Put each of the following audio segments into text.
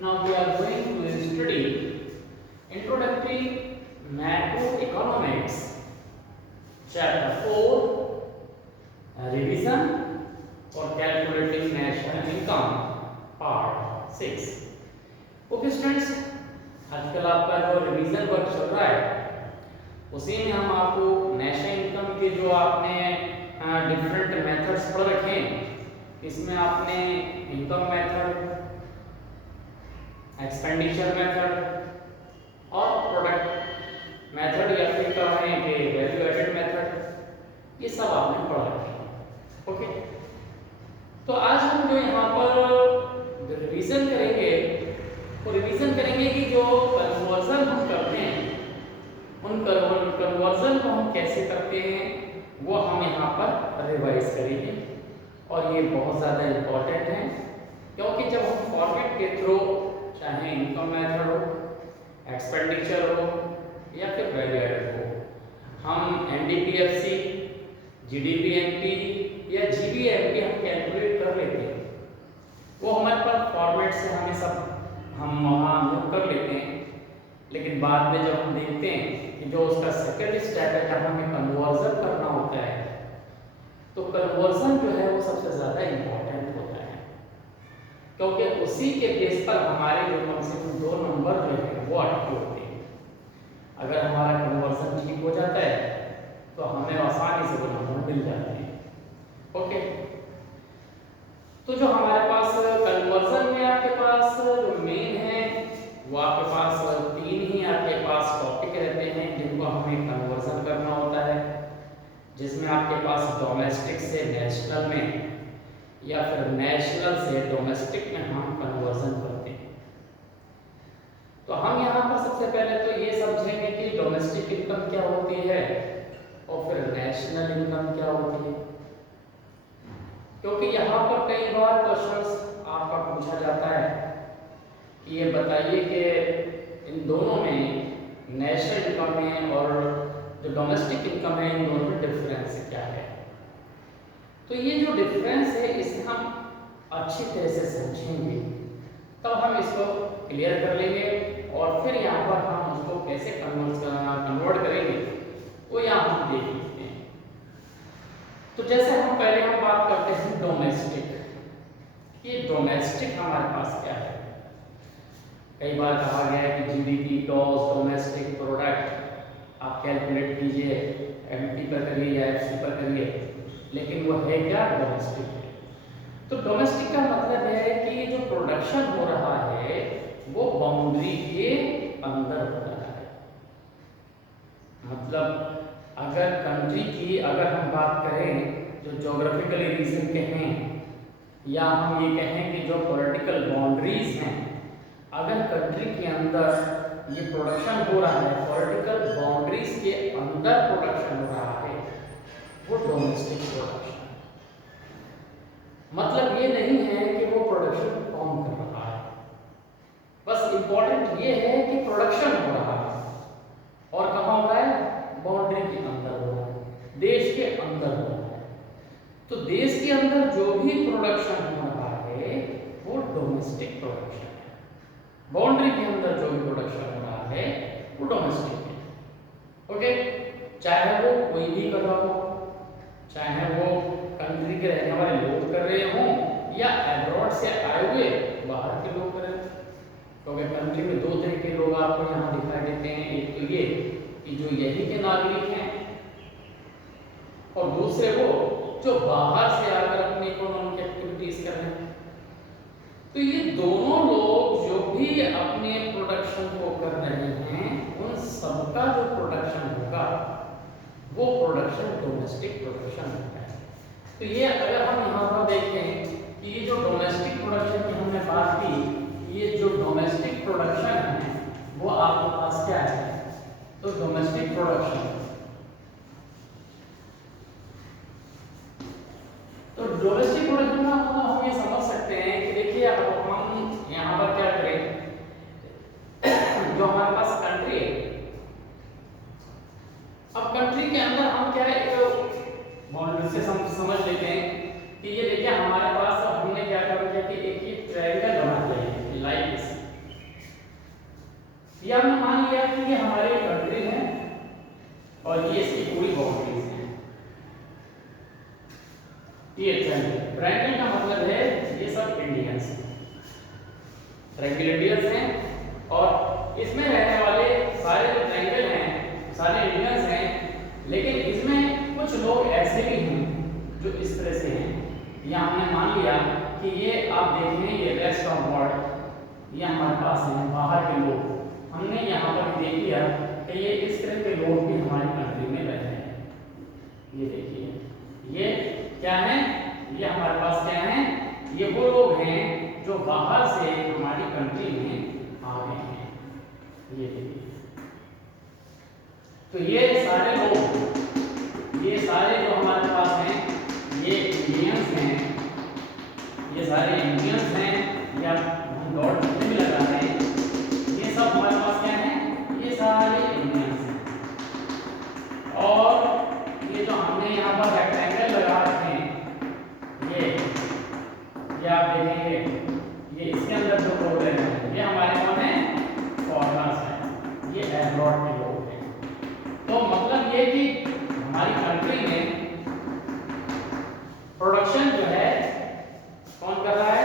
Now we are going to study Introductory Macroeconomics, Chapter 4, Revision for Calculating National Income, Part 6. Okay students, आजकल आपका जो revision work चल रहा है उसी में हम आपको नेशनल इनकम के जो आपने डिफरेंट मेथड्स पढ़ रखे हैं, इसमें आपने इनकम मेथड, एक्सपेंडिचर मेथड और प्रोडक्ट मेथड या फिर कहें कि वैल्यू एडेड मेथड, ये सब आपने पढ़ रखे हैं। ओके, तो आज हम जो यहाँ पर रिवीजन करेंगे वो रिवीजन करेंगे कि जो कन्वर्जन हम करते हैं उन कन्वर्जन को हम कैसे करते हैं वो हम यहाँ पर रिवाइज करेंगे। और ये बहुत ज़्यादा इम्पोर्टेंट है क्योंकि जब हम फॉर्मेट के थ्रू चाहे इनकम मेथड हो, एक्सपेंडिचर हो या फिर वैल्यू एडेड हो, हम एनडीपीएफसी, जीडीपीएमपी या जीबीएमपी हम कैलकुलेट कर लेते हैं, वो हमारे पास फॉर्मेट से हमें सब हम वहाँ नोट कर लेते हैं। लेकिन बाद में जब हम देखते हैं कि जो उसका सेकंड स्टेप है जब हमें कन्वर्जन करना होता है, तो कन्वर्जन जो है वो सबसे ज़्यादा इम्पोर्टेंट होता है क्योंकि उसी के बेस पर हमारे जो कम से कम दो नंबर जो है वो अटके होते हैं। अगर हमारा कन्वर्जन ठीक हो जाता है तो हमें आसानी से वो नंबर मिल जाते हैं। ओके, तो जो हमारे पास कन्वर्जन में आपके पास जो मेन है वो आपके पास तीन ही आपके पास टॉपिक रहते हैं जिनको हमें कन्वर्जन करना होता है, जिसमें आपके पास डोमेस्टिक से नेशनल में या फिर नेशनल से डोमेस्टिक में हम कन्वर्जन करते हैं। तो हम यहाँ पर सबसे पहले तो ये समझेंगे कि डोमेस्टिक इनकम क्या होती है और फिर नेशनल इनकम क्या होती है, क्योंकि यहाँ पर कई बार क्वेश्चंस आपका पूछा जाता है कि ये बताइए कि इन दोनों में नेशनल इनकम में और जो डोमेस्टिक इनकम है इन दोनों में डिफरेंस क्या है। तो ये जो डिफरेंस है इसे हम अच्छी तरह से समझेंगे तब हम इसको क्लियर कर लेंगे और फिर यहाँ पर हम उसको कैसे कन्वर्ट करेंगे वो यहाँ हम देख लेते हैं। तो जैसे हम पहले हम बात करते हैं डोमेस्टिक, ये डोमेस्टिक हमारे पास क्या है। कई बार कहा गया है कि जीडीपी ग्रॉस डोमेस्टिक प्रोडक्ट आप कैलकुलेट कीजिए, एमपी पर करिए या एफसी पर करिए, लेकिन वो है क्या, डोमेस्टिक है। तो डोमेस्टिक का मतलब है कि जो प्रोडक्शन हो रहा है वो बाउंड्री के अंदर हो रहा है। मतलब अगर कंट्री की अगर हम बात करें जो ज्योग्राफिकली रीजन कहें या हम ये कहें कि जो पॉलिटिकल बाउंड्रीज हैं, अगर कंट्री के अंदर ये प्रोडक्शन हो रहा है, पॉलिटिकल बाउंड्रीज के अंदर प्रोडक्शन हो रहा है, वो डोमेस्टिक प्रोडक्शन है। मतलब ये नहीं है कि वो प्रोडक्शन कम कर रहा है, बस इंपॉर्टेंट ये है कि प्रोडक्शन हो रहा है और कहाँ हो रहा है, बाउंड्री के अंदर हो रहा है, देश के अंदर हो रहा है। तो देश के अंदर जो भी प्रोडक्शन हो रहा है वो डोमेस्टिक प्रोडक्शन है। बाउंड्री के अंदर जो भी प्रोडक्शन हो रहा है वो डोमेस्टिक है। ओके, चाहे वो कोई भी कर रहा हो, चाहे वो कंट्री के रहने वाले लोग कर रहे हों या अब्रॉड से आए हुए बाहर के लोग कर रहे हों। क्योंकि कंट्री में दो तरह के लोग आपको यहाँ दिखाई देते हैं, एक तो ये कि जो यही के नागरिक हैं और दूसरे वो जो बाहर से आकर अपनी इकोनॉमिक एक्टिविटीज कर रहे हैं। तो ये दोनों लोग जो भी अपने प्रोडक्शन को कर रहे हैं उन सबका जो प्रोडक्शन होगा वो प्रोडक्शन डोमेस्टिक प्रोडक्शन होता है। तो ये अगर हम यहाँ पर देखें कि ये जो डोमेस्टिक प्रोडक्शन की हमने बात की, ये जो डोमेस्टिक प्रोडक्शन है वो आपके पास क्या है, तो डोमेस्टिक प्रोडक्शन, तो डोमेस्टिक प्रोडक्शन का मतलब हम ये समझ सकते हैं कि देखिए अब हम यहाँ पर क्या करें, जो हमारे पास कंट्री है, अब कंट्री के अंदर हम क्या है एक बाउंड्री से समझ लेते हैं कि ये देखिए हमारे पास हमने क्या कर दिया कि एक ही ट्रायंगल बना लिया है लाइक ये हमने मान लिया कि ये हमारी कंट्री है और ये इसकी पूरी बाउंड्रीज हैं। ये ट्रायंगल का मतलब है ये सब इंडियंस हैं, ट्रायंगल इंडियंस हैं और इसमें रहने वाले सारे जो ट्रायंगल हैं सारे इंडियंस हैं, लेकिन इसमें कुछ लोग ऐसे भी हैं जो इस तरह से हैं। यहाँ हमने मान लिया कि ये आप देखें ये रेस्ट ऑफ वर्ल्ड ये हमारे पास है, बाहर के लोग। हमने यहाँ पर देख लिया कि ये इस तरह के लोग भी हमारी कंट्री में रह रहे हैं। ये देखिए ये क्या है, ये हमारे पास क्या है, ये वो लोग हैं जो बाहर से हमारी कंट्री में आ गए हैं। ये देखिए तो ये सारे लोग, ये सारे जो हमारे पास हैं ये इंडियंस हैं, ये सारे इंडियंस हैं, या हम डॉट भी लगा रहे हैं, ये सब हमारे पास क्या है, ये सारे इंडियंस हैं। और ये जो हमने यहाँ पर रेक्टेंगल लगा रखे हैं ये आप देखेंगे ये इसके अंदर जो लोग रहे हैं ये हमारे कौन है, फॉरेनर्स हैं, ये एब्रॉड के लोग हैं। तो मतलब ये कि हमारी कंट्री में प्रोडक्शन जो है कौन कर रहा है,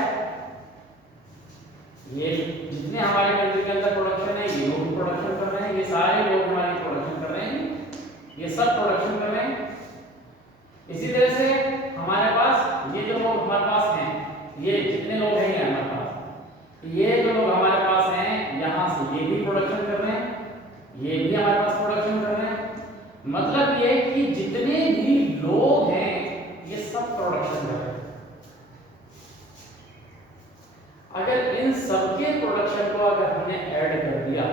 ये जितने हमारे कंट्री के अंदर प्रोडक्शन है ये लोग प्रोडक्शन कर रहे हैं, ये सारे लोग हमारी प्रोडक्शन कर रहे हैं, ये सब प्रोडक्शन कर रहे हैं। इसी तरह से हमारे पास ये जो लोग हमारे पास हैं, ये जितने लोग हैं हमारे पास, ये जो लोग हमारे पास हैं यहाँ से ये भी प्रोडक्शन कर रहे हैं, ये भी हमारे पास प्रोडक्शन कर रहे हैं। मतलब ये कि जितने भी लोग हैं ये सब प्रोडक्शन कर रहे हैं। अगर इन सबके प्रोडक्शन को अगर हमने ऐड कर दिया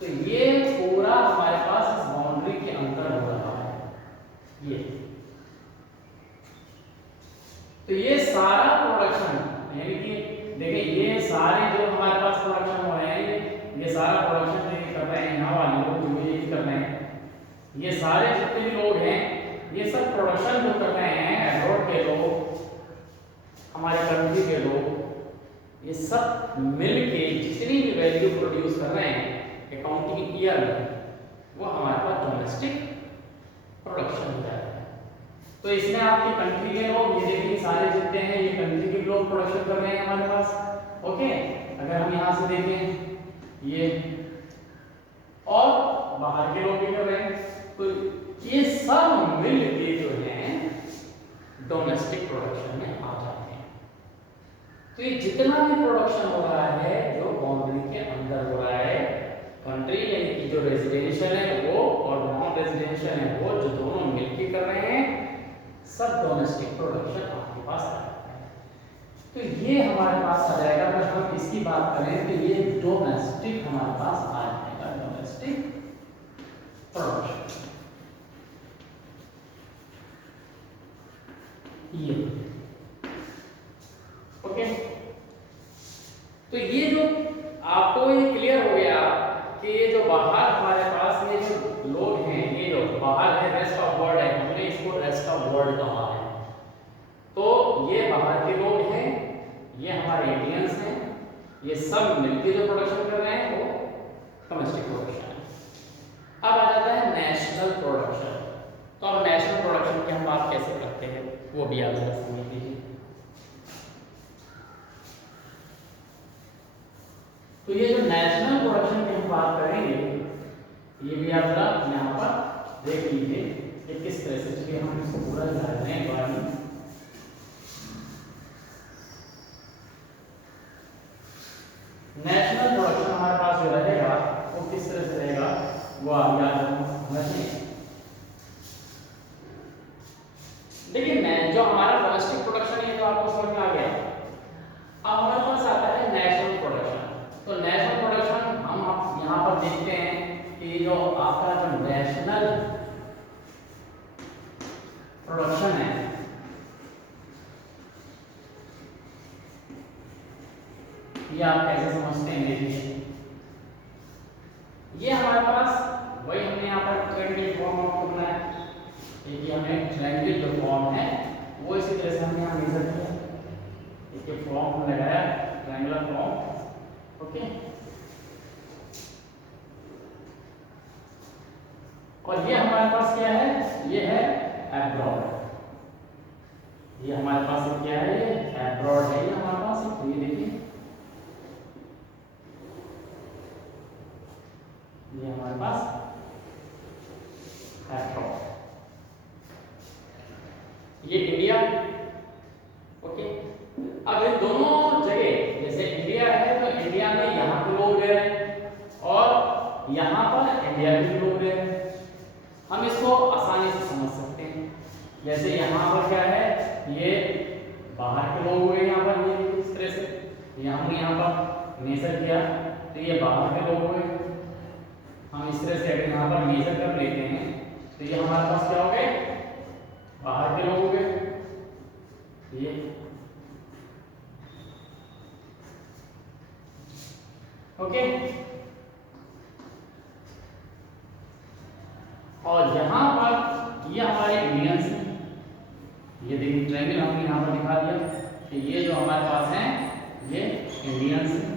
तो ये पूरा हमारे पास इस बाउंड्री के अंदर हो रहा है। ये तो ये सारा प्रोडक्शन यानी कि देखिए ये सारे जो हमारे पास प्रोडक्शन हो रहे हैं ये सारा प्रोडक्शन जो कर रहे हैं यहाँ वाले लोग जो ये कर रहे हैं, ये सारे जितने भी लोग हैं ये सब प्रोडक्शन जो कर रहे हैं एब्रॉड के लोग, हमारे कंट्री के लोग, ये सब मिलके जितनी भी वैल्यू प्रोड्यूस कर रहे हैं अकाउंटिंग ईयर में वो हमारे पास डोमेस्टिक प्रोडक्शन होता है। तो इसमें आपकी कंट्री के लोग ये देखिए सारे जितने हैं ये कंट्री के लोग प्रोडक्शन कर रहे हैं हमारे पास। ओके अगर हम यहाँ से देखें ये और बाहर के लोग भी कर रहे हैं, तो ये सब मिलके जो है डोमेस्टिक प्रोडक्शन में आ जाते हैं। तो ये जितना भी प्रोडक्शन हो रहा है जो बाउंड्री के अंदर हो रहा है, कंट्री यानी कि जो रेजिडेंशियल है वो और नॉन रेजिडेंशियल है वो जो दोनों मिलके कर रहे हैं, सब डोमेस्टिक प्रोडक्शन आपके पास आ जाता है। तो ये हमारे पास आ जाएगा। अगर हम इसकी बात करें तो ये डोमेस्टिक हमारे पास आ जाएगा, डोमेस्टिक प्रोडक्शन। ये ओके तो ये जो आपको ये क्लियर हो गया कि ये जो बाहर हमारे पास ये जो लोग हैं, ये जो बाहर है रेस्ट ऑफ वर्ल्ड है, हमने इसको रेस्ट ऑफ वर्ल्ड कहा है। तो ये बाहर के लोग हैं, ये हमारे इंडियंस हैं, ये सब मिलके जो प्रोडक्शन कर रहे हैं वो डोमेस्टिक प्रोडक्शन है। अब आ जाता है नेशनल प्रोडक्शन। तो अब नेशनल प्रोडक्शन की हम बात कैसे करते हैं वो भी आप जरा समझ लीजिए। तो ये जो नेशनल प्रोडक्शन की हम बात करेंगे ये भी आप जरा यहाँ पर देख लीजिए कि किस तरह से, चलिए हम इसको पूरा जान लें एक बार में। नेशनल प्रोडक्शन हमारे पास जो रहेगा वो किस तरह से रहेगा वो आप याद रखें। देखिए जो हमारा डोमेस्टिक प्रोडक्शन है तो आपको समझ में आ गया। अब हमारे पास आता है नेशनल प्रोडक्शन। तो नेशनल प्रोडक्शन हम यहाँ पर देखते हैं कि जो आपका जो नेशनल प्रोडक्शन है ये आप कैसे समझते हैं देखिए। ये हमारे पास वही हमने यहाँ पर ट्रायंगल फॉर्म ऑफ करना है, देखिए हमें ट्रायंगल जो फॉर्म है वो इसी तरह से हमने यहाँ मेजर किया, इसके फॉर्म लगाया ट्रायंगुलर फॉर्म। ओके और ये हमारे पास क्या है, ये है एब्रॉड। ये हमारे पास क्या है, ये एब्रॉड है, ये हमारे पास। तो ये देखिए ये हमारे पास एब्रॉड, ये इंडिया। ओके, अब इन दोनों जगह जैसे इंडिया है तो इंडिया में यहाँ के लोग रह रहे हैं और यहाँ पर इंडिया के लोग रह रहे हैं। हम इसको आसानी से समझ सकते हैं। जैसे यहाँ पर क्या है, ये बाहर के लोग हुए, यहाँ पर ये इस तरह से हमने यहाँ पर मेजर किया तो ये बाहर के लोग हुए। हम इस तरह से अगर यहाँ पर मेजर कर लेते हैं तो ये हमारे पास क्या हो गए, बाहर के लोग हो गए। ये ओके, और यहाँ पर ये हमारे इंडियंस हैं। ये देखिए ट्रायंगल हमने यहाँ पर दिखा दिया कि ये जो हमारे पास हैं ये इंडियंस हैं।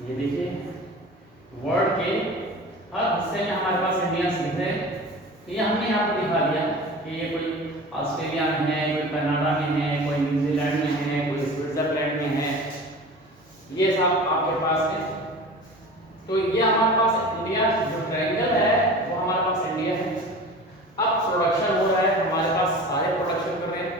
ये देखिए वर्ल्ड के हर हिस्से में हमारे पास इंडियंस लिखते हैं। तो ये हमने यहाँ पर दिखा दिया कि ये कोई ऑस्ट्रेलिया में है, कोई कनाडा में है, कोई न्यूजीलैंड में है, कोई स्विट्जरलैंड में है, ये सब आपके पास है। तो ये हमारे पास इंडिया जो ट्रायंगल है वो हमारे पास इंडिया है। अब प्रोडक्शन हो रहा है, हमारे पास सारे प्रोडक्शन कर रहे हैं।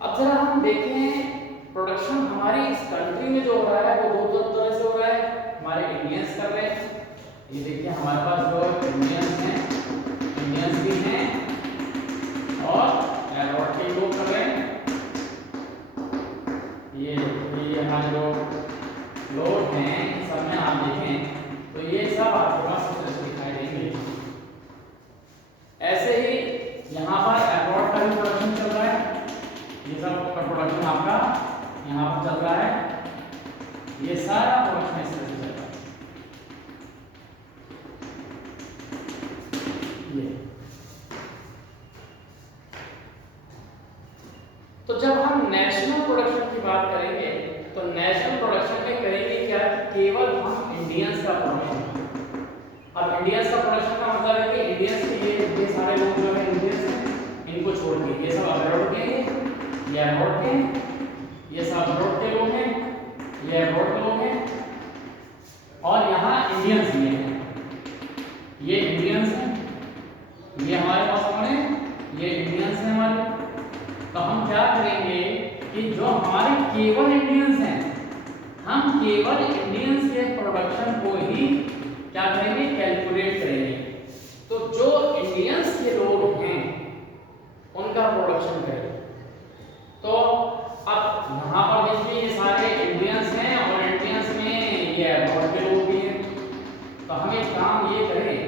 अब जरा हम देखें प्रोडक्शन हमारी इस कंट्री में जो हो रहा है वो दो तरह से हो रहा है। हमारे इंडियंस कर रहे हैं, ये देखिए हमारे पास जो इंडियंस हैं, इंडियंस भी हैं और एब्रॉड के लोग कर रहे हैं। ये हमारे जो लोग हैं सब में आप देखें तो ये सब आपके पास इस तरह से दिखाई देंगे। ऐसे ही यहाँ पर एब्रॉड का भी प्रोडक्शन चल रहा है। ये सब का प्रोडक्शन आपका यहाँ पर चल रहा है। ये सारा प्रोडक्शन इस तरह से चल रहा है। ये तो जब हम नेशनल प्रोडक्शन की बात करेंगे तो नेशनल प्रोडक्शन में करेंगे क्या, केवल हम इंडियंस का प्रोडक्शन। अब इंडियंस का प्रोडक्शन का मतलब है कि इंडियंस के ये सारे लोग जो है इंडियंस हैं, इनको छोड़ के ये सब अब्रॉड के हैं, ये अब्रॉड के हैं, ये सब अब्रॉड के लोग हैं, ये अब्रॉड के लोग हैं और यहाँ इंडियंस भी हैं। ये इंडियंस हैं, ये हमारे पास कौन है, ये इंडियंस हैं हमारे। तो हम क्या करेंगे कि जो हमारे केवल इंडियंस हैं, हम केवल इंडियंस के प्रोडक्शन को ही क्या करेंगे, कैलकुलेट करेंगे। तो जो इंडियंस के लोग हैं उनका प्रोडक्शन करेंगे। तो अब यहाँ पर देखिए ये सारे इंडियंस हैं और इंडियंस में ये अब्रॉड के लोग भी हैं। तो हम एक काम ये करें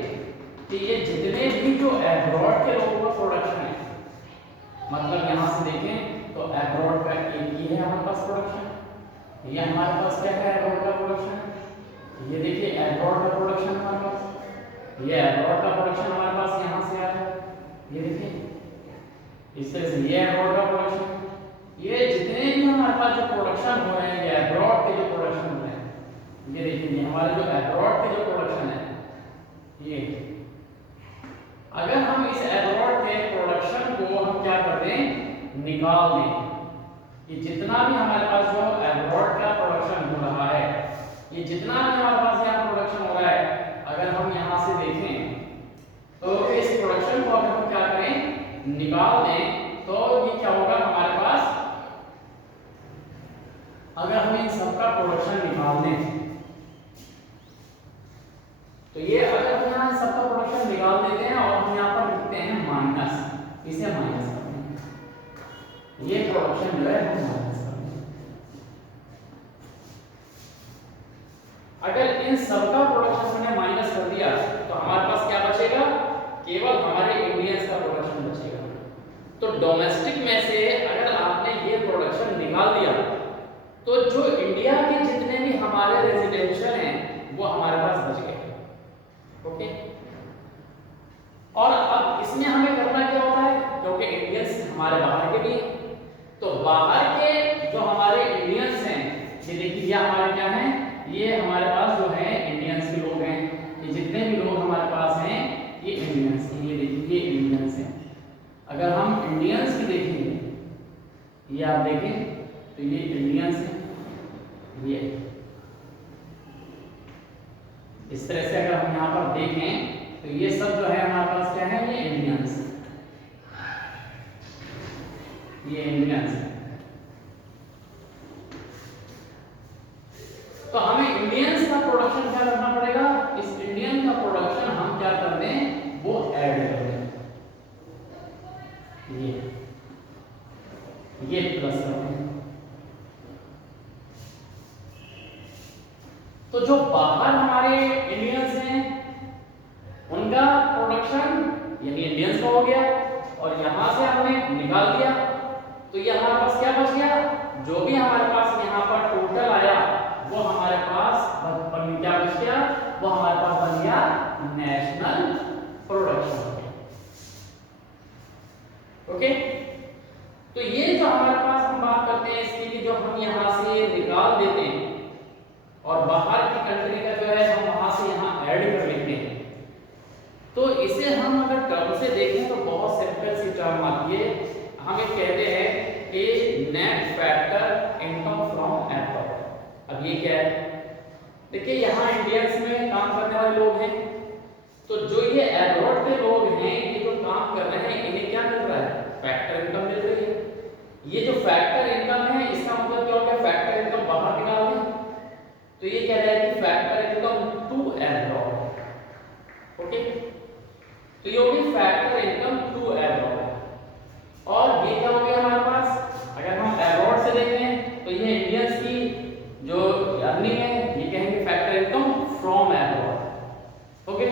कि ये जितने भी जो अब्रॉड के लोगों का प्रोडक्शन है, मतलब यहाँ से देखें तो अब्रॉड का एक ही है हमारे पास प्रोडक्शन। ये हमारे पास क्या है, अब्रॉड का प्रोडक्शन। ये देखिए अब्रॉड का प्रोडक्शन हमारे पास, ये अब्रॉड का प्रोडक्शन हमारे पास यहाँ से आ रहा है। ये देखिए इस तरह से ये अब्रॉड का प्रोडक्शन। ये जितने भी हमारे पास जो प्रोडक्शन हो रहे हैं, ये अब्रॉड के जो प्रोडक्शन हो रहे हैं, ये देखिए हमारे जो अब्रॉड के जो प्रोडक्शन है, ये अगर हम इस अब्रॉड के प्रोडक्शन को हम क्या कर दें, निकाल दें, ये जितना भी हमारे पास जो अब्रॉड का प्रोडक्शन हो रहा है, ये जितना भी हमारे पास यहाँ प्रोडक्शन हो रहा है, अगर हम यहाँ से देखें तो इस प्रोडक्शन को अगर हम क्या करें, निकाल दें तो ये क्या होगा हमारे पास, अगर हम इन सबका प्रोडक्शन निकाल दें तो ये अगर हम यहाँ सबका प्रोडक्शन निकाल देते हैं और हम यहाँ पर लिखते हैं माइनस, इसे माइनस करते हैं, ये प्रोडक्शन जो है हम माइनस करते हैं। अगर इन सबका प्रोडक्शन हमने माइनस कर दिया तो हमारे पास क्या बचेगा, केवल हमारे इंडियंस का प्रोडक्शन बचेगा। तो डोमेस्टिक में से अगर आपने ये प्रोडक्शन निकाल दिया तो जो इंडिया के जितने भी हमारे रेजिडेंशियल हैं वो हमारे पास बच गए। ओके, और अब इसमें हमें करना क्या होता है, क्योंकि इंडियंस हमारे बाहर के भी हैं, तो बाहर के जो हमारे इंडियंस हैं, ये देखिए ये हमारे क्या हैं, ये हमारे पास जो इस तरह से अगर हम यहाँ पर देखें तो ये सब जो है हमारे पास क्या है, ये इंडियंस, ये इंडियंस है। तो हमें इंडियंस का प्रोडक्शन क्या करना पड़ेगा, इस इंडियन का प्रोडक्शन हम क्या कर दें, वो ऐड कर दें, ये प्लस कर दें। तो जो बाहर हमारे इंडियंस हैं उनका प्रोडक्शन यानी इंडियंस का हो गया, और यहां से हमने निकाल दिया, तो ये हमारे पास क्या बच गया, जो भी हमारे पास यहाँ पर टोटल आया वो हमारे पास क्या बच गया, वो हमारे पास बन गया नेशनल प्रोडक्शन। ओके, तो ये जो हमारे पास हम बात करते हैं इसकी कि जो हम यहाँ से निकाल देते हैं और बाहर की कंट्री का जो है हम वहां से यहाँ ऐड कर लेते हैं, तो इसे हम अगर टर्म से देखें तो बहुत सिंपल सी टर्म आती है, हम ये कहते हैं कि net factor income from abroad. अब ये क्या है, देखिए यहाँ इंडियंस में काम करने वाले लोग हैं, तो जो ये एब्रॉड के लोग हैं ये जो काम कर रहे हैं इन्हें क्या मिल रहा है, फैक्टर इनकम मिल रही है। ये जो फैक्टर इनकम है इसका मतलब क्या हो गया, फैक्टर इनकम बाहर निकाल दें, तो ये कह रहा है कि factor income to abroad. Okay, तो ये होगी फैक्टर इनकम टू एब्रॉड, और ये क्या हो गया हमारे पास, अगर हम एब्रॉड से देखें तो ये इंडियंस की जो अर्निंग है ये कहेंगे factor income from abroad. Okay,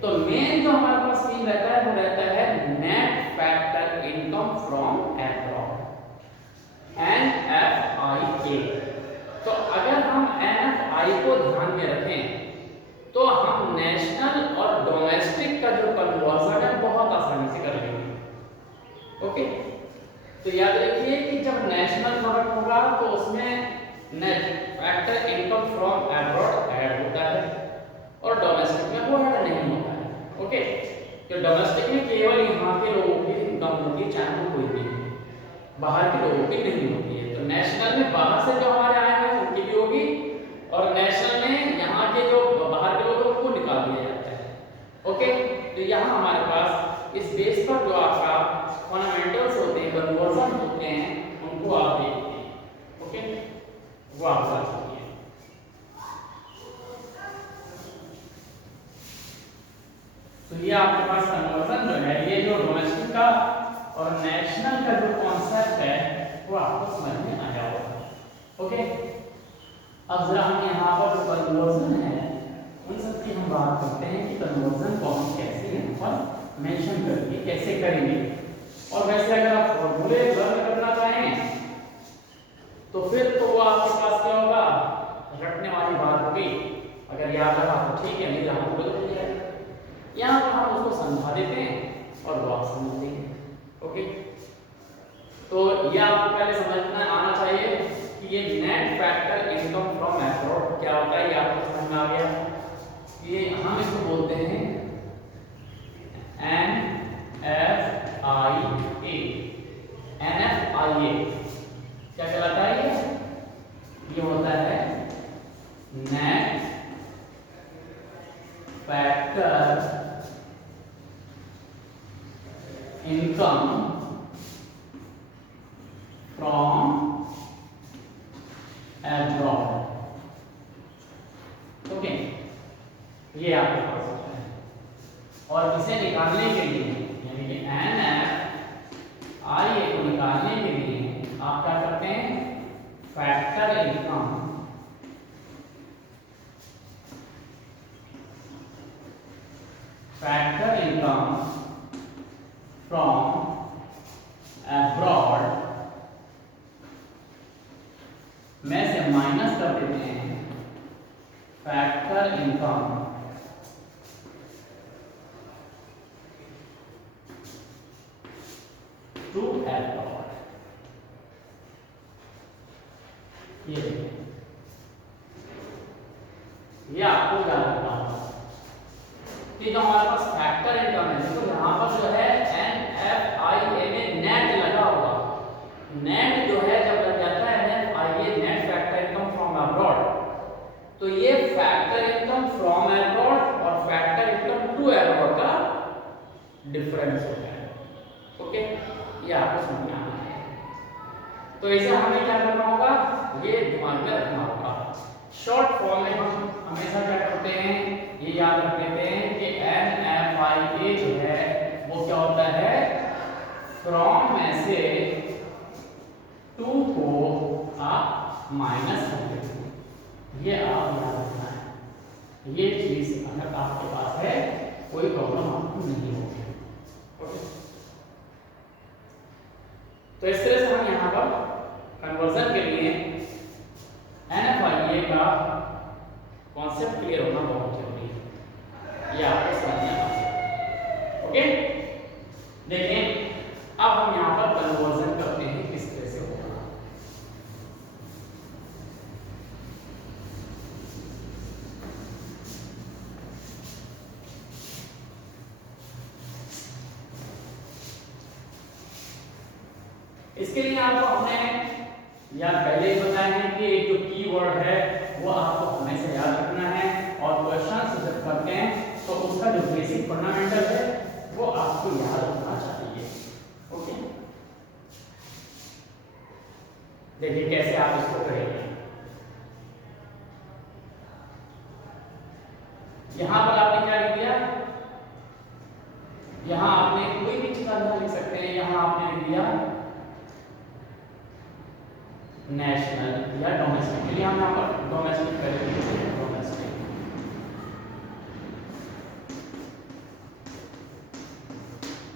तो मेन जो हमारे पास मीन रहता है वो रहता है net factor income from abroad, NFIA। तो अगर हम NFI को ध्यान में रखें तो हम नेशनल और डोमेस्टिक का जो कन्वर्जन है बहुत आसानी से कर लेंगे। ओके, तो याद रखिए कि जब नेशनल प्रोडक्ट होगा तो उसमें net factor income from abroad add होता है और डोमेस्टिक में वो ऐड नहीं होता है। ओके, तो डोमेस्टिक में केवल यहाँ के लोगों की इनकम होती है, चाहे वो कोई भी हो, बाहर के लोगों की नहीं होती है। तो नेशनल में बाहर से जो हमारे आए हैं उनकी भी होगी, और नेशनल में यहाँ के जो बाहर के लोग हैं उनको निकाल दिया जाता है। ओके, तो यहाँ हमारे पास इस बेस पर जो आपका फंडामेंटल्स होते हैं, कन्वर्जन होते हैं, उनको आप देखते हैं। ओके, वो आप समझ सकते हैं। तो ये आपके पास कन्वर्जन जो है, ये जो डोमेस्टिक का और नेशनल का जो कॉन्सेप्ट है वो आपको समझ में आ जाएगा। ओके, अब जरा हम यहाँ पर जो कन्वर्जन है उन सब की हम बात करते हैं कि कन्वर्जन को हम कैसे यहाँ पर मेंशन करके कैसे करेंगे। और वैसे अगर आप फॉर्मूले लर्न करना चाहें तो फिर तो वो आपके पास क्या होगा, रटने वाली बात होगी, अगर याद रहा तो ठीक है, नहीं रहा तो भूल जाएगा। यहाँ पर हम उसको समझा देते हैं और वो आप समझ लेंगे। ओके, तो ये आपको पहले समझना आना चाहिए कि ये net factor income from abroad क्या होता है, ये आपको समझ में आ गया। ये हम इसको बोलते हैं NFIA। क्या कहलाता है ये होता है net factor income from abroad. Okay, ये आपके पास होता है, और इसे निकालने के लिए यानी कि NFIA को निकालने के लिए आप क्या करते हैं, फैक्टर इनकम फ्रॉम एब्रॉड में से माइनस कर देते हैं फैक्टर इनकम टू एब्रॉड। ये देखिए, ये आपको क्या रखना होगा कि जो हमारे पास फैक्टर इनकम है, देखो यहाँ पर जो है NFIA में नेट लगा होगा, नेट जो है जब लग जाता है NFIA net factor income from abroad, तो ये factor income from abroad difference होता है। ओके, ये आपको समझ में आना है। तो ऐसे हमें क्या करना होगा, ये दिमाग में रखना होगा। शॉर्ट फॉर्म में हम हमेशा क्या करते हैं, ये याद रख लेते हैं कि NFIA जो है वो क्या होता है, फ्रॉम में से 2 को आप माइनस कर देते हैं। ये आप याद रखना है। ये चीज अगर आपके पास है कोई प्रॉब्लम आपको नहीं होगी। ओके, तो इस तरह से हम यहाँ पर कन्वर्जन के लिए NFIA का कॉन्सेप्ट क्लियर होना बहुत जरूरी है, ये आपको समझना है। ओके, देखिए अब हम यहाँ पर कन्वर्जन करते हैं किस तरह से होगा। इसके लिए आपको हमने या पहले ही बताया है कि एक जो कीवर्ड है वो आपको हमेशा याद रखना है, और क्वेश्चन जब करते हैं तो उसका जो बेसिक फंडामेंटल है वो आपको याद रखना चाहिए। ओके, देखिए कैसे आप इसको करेंगे। यहां पर आपने क्या लिख दिया, यहां आपने कोई भी चीज लिख सकते हैं। यहां आपने लिख दिया नेशनल या डोमेस्टिक, के लिए हम यहाँ पर डोमेस्टिक करेंगे।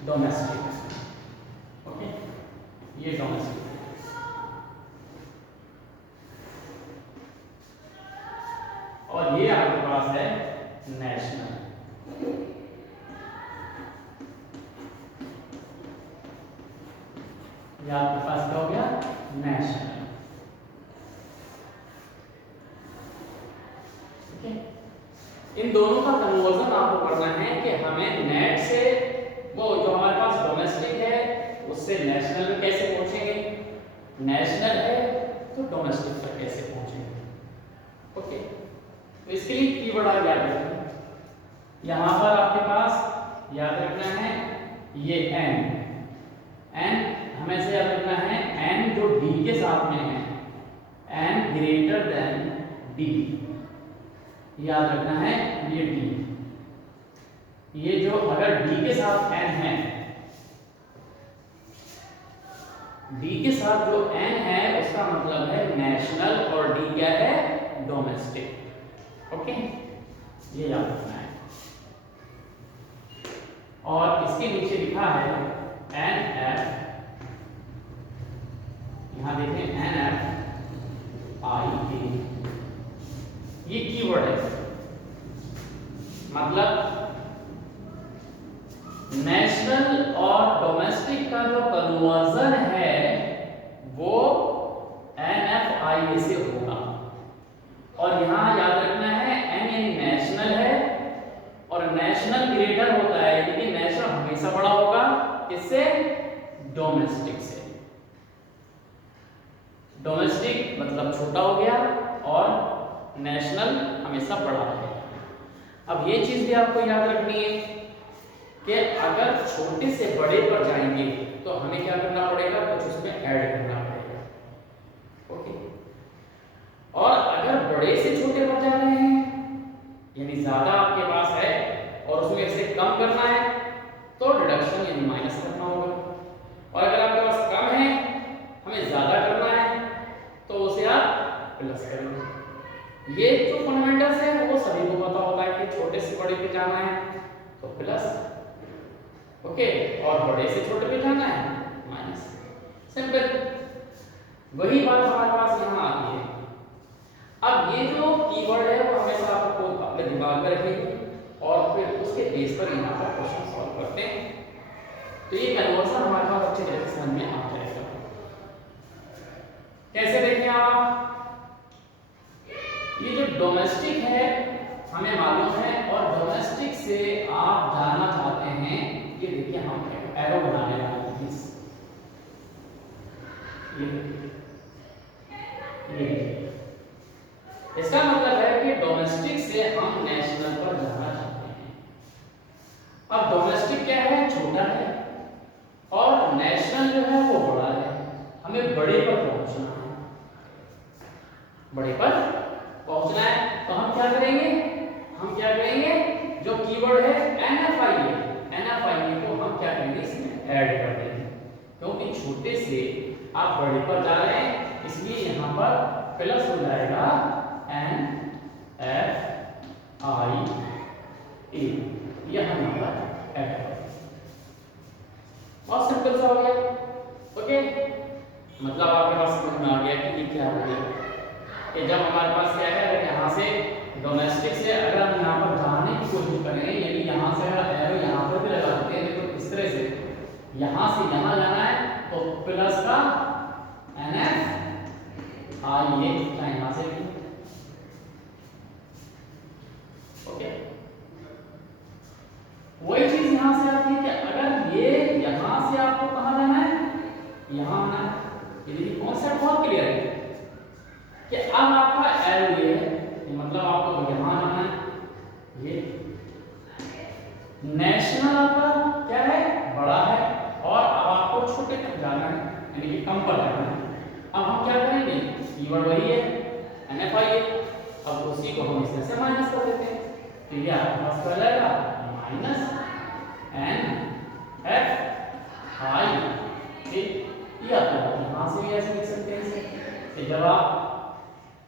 डोमेस्टिक, ओके, ये डोमेस्टिक। और ये आपके पास है नेशनल। ये आपके पास क्या हो गया, नेशनल। इन दोनों का कन्वर्जन आपको करना है कि हमें नेट से वो जो हमारे पास डोमेस्टिक है उससे नेशनल में कैसे पहुंचेंगे, नेशनल है तो डोमेस्टिक तक कैसे पहुंचेंगे। ओके, तो इसके लिए कीवर्ड आप याद रखें। यहां पर आपके पास याद रखना है ये n हमें से याद रखना है n जो d के साथ में है, n ग्रेटर देन d, याद रखना है ये d। ये जो अगर d के साथ n है, d के साथ जो n है उसका मतलब है नेशनल, और d क्या है, डोमेस्टिक। ओके, ये याद रखना है। और इसके नीचे लिखा है NF, यहां देखें NFIA, ये कीवर्ड है, मतलब नेशनल और डोमेस्टिक का जो कन्वर्जन है वो NFIA से होगा। और यहां याद रखना है n यानी नेशनल है, और नेशनल ग्रेटर होता है, लेकिन नेशनल हमेशा बड़ा होगा किससे, डोमेस्टिक से। डोमेस्टिक मतलब छोटा हो गया और नेशनल हमेशा बड़ा रहेगा। अब ये चीज भी आपको याद रखनी है कि अगर छोटे से बड़े पर जाएंगे तो हमें क्या करना पड़ेगा, कुछ उसमें ऐड करना पड़ेगा। ओके, और अगर बड़े से छोटे पर जा रहे हैं यानी ज्यादा आपके पास है और उसमें से कम करना है तो रिडक्शन यानी माइनस करना होगा, और अगर आपके पास कम है हमें ज्यादा करना है तो उसे आप प्लस करेंगे। ये जो फंडामेंटल्स है वो सभी को पता होता है कि छोटे से बड़े पे जाना है तो प्लस, ओके, और बड़े से छोटे पे जाना है माइनस। सिंपल, वही बात हमारे पास यहाँ आती है। अब ये जो कीवर्ड है वो हमेशा आपको अपने दिमाग में रखेंगे और फिर उसके बेस पर यहाँ पर क्वेश्चन सॉल्व करते हैं, तो ये कन्वर्जन हमारे पास अच्छे तरह से समझ में आ जाएगा। कैसे देखें आप, ये जो डोमेस्टिक है हमें मालूम है, और डोमेस्टिक से आप जाना चाहते हैं, ये देखिए हम एरो बनाने वाले हैं, ये इसका मतलब है कि डोमेस्टिक से हम नेशनल पर जाना चाहते हैं। अब डोमेस्टिक क्या है, छोटा है, बड़े पर पहुंचना है। तो हम क्या करेंगे, जो कीवर्ड है NFIA को हम क्या करेंगे, इसमें ऐड कर देंगे, क्योंकि छोटे से आप बड़े पर जा रहे हैं, इसलिए यहाँ पर प्लस हो जाएगा NFIA, यह हम यहाँ पर ऐड कर देंगे। बहुत सिंपल सा हो गया। ओके, मतलब आपके पास समझ में आ गया कि ये क्या हो गया, कि जब हमारे पास क्या है, अगर यहाँ से डोमेस्टिक से अगर हम यहाँ पर जाने की कोशिश करें, यानी यहाँ से अगर एरो यहाँ पर भी लगा देते हैं, देखो इस तरह से यहाँ से यहाँ जाना है, तो प्लस का NFIA यहाँ से भी। ओके, वही चीज यहाँ से आती है कि अगर ये यहाँ से आपको कहाँ जाना है, यहाँ आना है। ये कॉन्सेप्ट बहुत क्लियर है कि अब आपका एरो ये है, मतलब आपको यहाँ आना है, ये नेशनल आपका क्या है, बड़ा है, और अब आपको छोटे तक जाना है, यानी कि कम पर जाना है। अब हम क्या करेंगे, कीवर्ड वही है NFIA, अब उसी को हम इसमें से माइनस कर देते हैं, तो ये आपके पास क्या जाएगा, माइनस NFIA। ये आता है, यहाँ से भी ऐसे लिख सकते हैं इसे, कि जब आप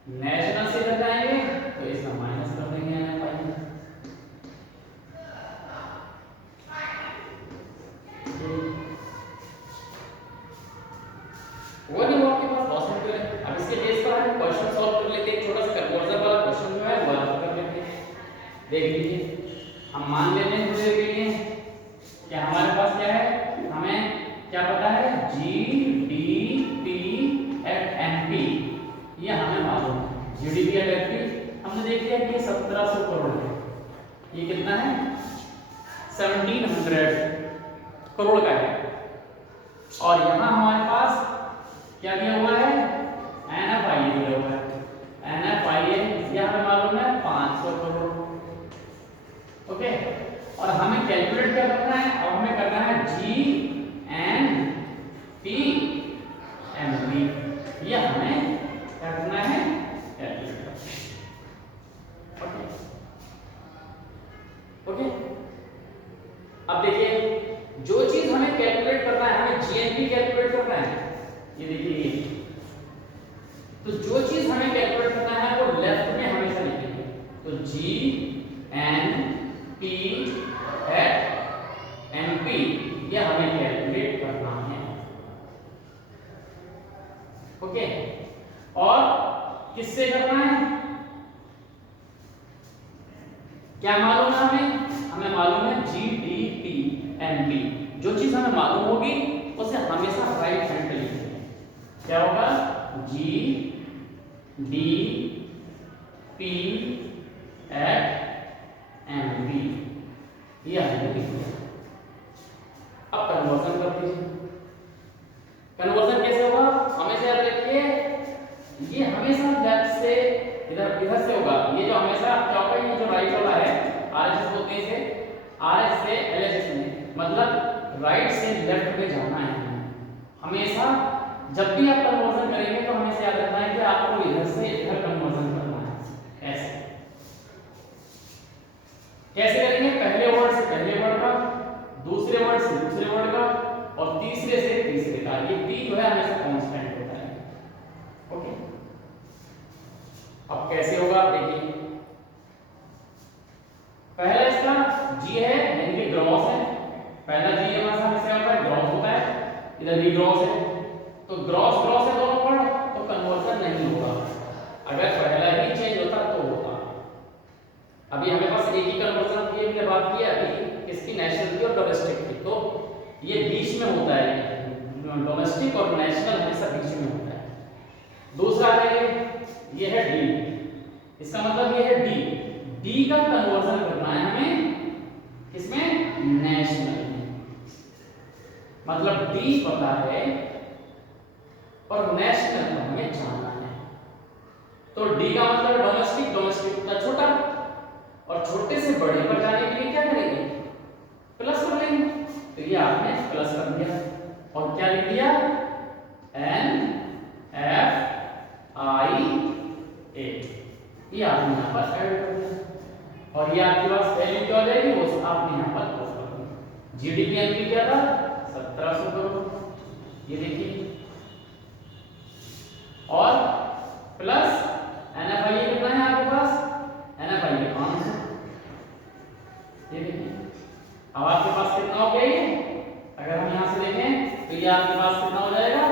नेशनल से इधर जाएंगे तो इसमें माइनस कर देंगे NFIA। वो नहीं, वो आपके पास बहुत सिंपल है। अब इसके बेस पर हम क्वेश्चन सॉल्व कर लेते हैं, छोटा सा कन्वर्जन वाला क्वेश्चन जो है वो हल कर लेते हैं। देख लीजिए, हम मान लेते हैं थोड़ी देर के लिए कि हमारे पास क्या है, हमें क्या पता है, GDP एट MP, ये हमें मालूम है। GDP एट MP हमने देख लिया कि 1700 करोड़ है, ये कितना है, 1700 करोड़ का है। और यहाँ हमारे पास क्या दिया हुआ है, NFIA दिया हुआ है, NFIA ये हमें मालूम है 500 करोड़। ओके, और हमें कैलकुलेट क्या करना है, अब हमें करना है GNP MP, ये हमें क्या करना है, कैलकुलेट करना है। ओके, अब देखिए, जो चीज हमें कैलकुलेट करना है, हमें GNP कैलकुलेट करना है, ये देखिए, तो जो चीज हमें कैलकुलेट करना है वो लेफ्ट में हमेशा लिखेंगे, तो GNP एट MP, ये हमें कैलकुलेट करना है। ओके, और किससे करना है, क्या मालूम है हमें मालूम है GDP MP, जो चीज हमें मालूम होगी उसे हमेशा राइट हैंड पे लिखेंगे, क्या होगा, GDP एट MP, ये हमने लिख दिया। अब कन्वर्जन कर दीजिए। कन्वर्जन कैसे होगा, हमेशा याद रखिए, ये हमेशा लेफ्ट से इधर से होगा, ये जो हमेशा क्या होगा, ये जो राइट वाला है RHS बोलते हैं इसे, RH से LHS में, मतलब राइट से लेफ्ट में जाना है हमेशा। जब भी आप कन्वर्जन करेंगे तो हमेशा याद रखना है कि आपको इधर से इधर कन्वर्जन करना है। ऐसे कैसे करेंगे, पहले वर्ड से पहले वर्ड का, दूसरे वर्ड से दूसरे वर्ड का, और तीसरे से तीसरे का। ये T जो है हमेशा कांस्टेंट होता है। ओके, अब कैसे होगा आप देखिए, पहला इसका G है, यानी कि ग्रॉस है, पहला G हमारा हमेशा होता है ग्रॉस होता है, इधर भी ग्रॉस है, तो ग्रॉस ग्रॉस है दोनों वर्ड, तो कन्वर्जन नहीं होगा। अगर पहला ही चेंज होता तो होता। अभी हमें पास एक ही कन्वर्जन की हमने बात की है, अभी किसकी, नेशनल की और डोमेस्टिक की, तो ये बीच में होता है, डोमेस्टिक और नेशनल हमेशा बीच में होता है। दूसरा है ये है D, इसका मतलब ये है D का कन्वर्जन करना है हमें किसमें, नेशनल में, मतलब D पता है और नेशनल में हमें जाना है, तो D का मतलब डोमेस्टिक, डोमेस्टिक उतना छोटा, और छोटे से बड़े पर जाने के लिए क्या करेंगे, प्लस कर लेंगे, तो ये आपने प्लस कर दिया, और क्या लिख दिया, NFIA आपने यहाँ पर पुट कर दिया। जीडीपी एनपी क्या था 1700 करोड़, ये देखिए, और प्लस एनएफआई कितना है आपके पास, एनएफआई 500, ये देखिए। अब आपके पास कितना हो गया ये, अगर हम यहाँ से देखें तो ये आपके पास कितना हो जाएगा,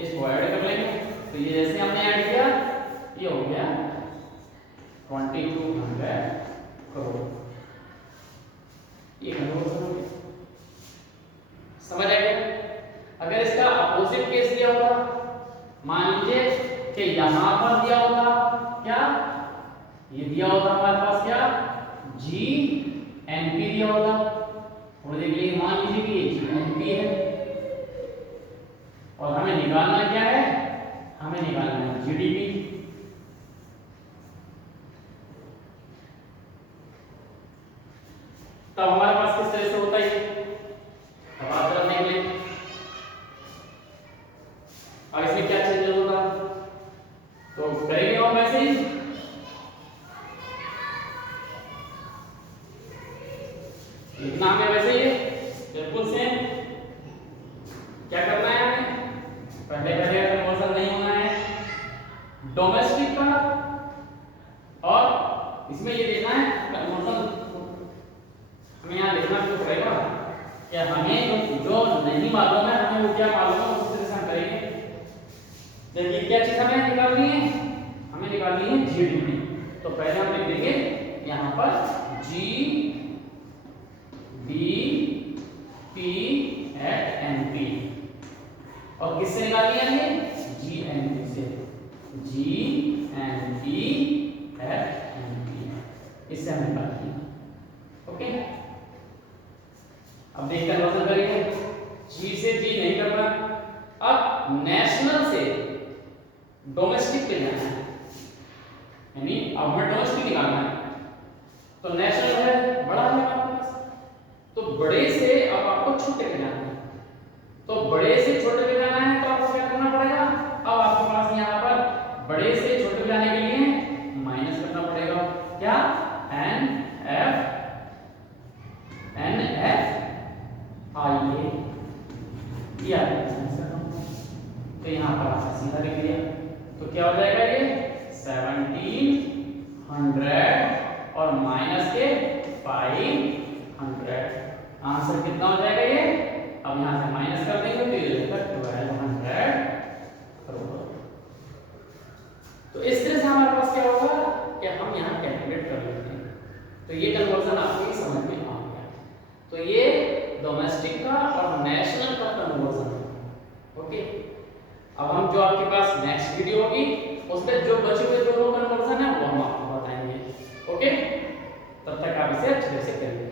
इसको ऐड कर लेंगे तो ये जैसे हमने ऐड किया ये हो गया 2200 करोड़, ये कन्वर्जन हो गया। समझ आएगा? अगर इसका अपोजिट केस दिया होता, मान लीजिए कि यहां पर दिया होता क्या, ये दिया होता हमारे पास क्या, जी एनपी दिया होता, और देखिए मान लीजिए कि ये जी एनपी है और हमें निकालना क्या है, हमें निकालना है जीडीपी। तब हमारे पास किस तरह से होता है, अब आप जरा देख लें। अब इसमें क्या चेंजेस होगा, तो करेंगे हम वैसे ही, लिखना हमें वैसे ही बिल्कुल सेम। क्या करना है हमें, पहले कन्वर्जन नहीं होना है डोमेस्टिक का, और इसमें ये देखना है कन्वर्जन हमें यहाँ लिखना तो पड़ेगा कि हमें जो नहीं मालूम है हमें वो क्या मालूम है, उस तरह से हम करेंगे। देखिए क्या चीज हमें निकालनी है, हमें निकालनी है जीडीपी। तो पहले हम लिख देंगे यहाँ पर G D P at NP, और किससे निकालनी है ये, जी एनपी से, जी एनपी एट एनपी, इससे हम निकालनी है। ओके, अब देखकर कन्वर्जन करेंगे, जी से जी नहीं करना, अब नेशनल से डोमेस्टिक पे जाना है, यानी अब हमें डोमेस्टिक निकालना है। तो नेशनल है बड़ा है आपके पास, तो बड़े से अब आपको छोटे पे जाना है, तो बड़े से छोटे पे जाना है तो आपको क्या करना पड़ेगा, अब आपके पास यहाँ पर बड़े से छोटे पे जाने के लिए माइनस करना पड़ेगा, क्या, एन एफ आई ए दिया, तो यहाँ पर आपने सीधा लिख दिया, तो क्या हो जाएगा ये 1700 और माइनस के 500, आंसर कितना हो जाएगा ये, अब यहाँ से माइनस कर देंगे तो ये हो जाएगा 1200 करोड़। तो इस तरह से हमारे पास क्या होगा कि हम यहाँ कैलकुलेट कर लेते हैं, तो ये कन्वर्जन आपको समझ में आ गया। तो ये डोमेस्टिक का और नेशनल का कन्वर्जन है। ओके, अब हम जो आपके पास नेक्स्ट वीडियो होगी उसमें जो बचे हुए दोनों कन्वर्जन है वो हम आपको बताएंगे। ओके, तब तक आप इसे अच्छे से करिए।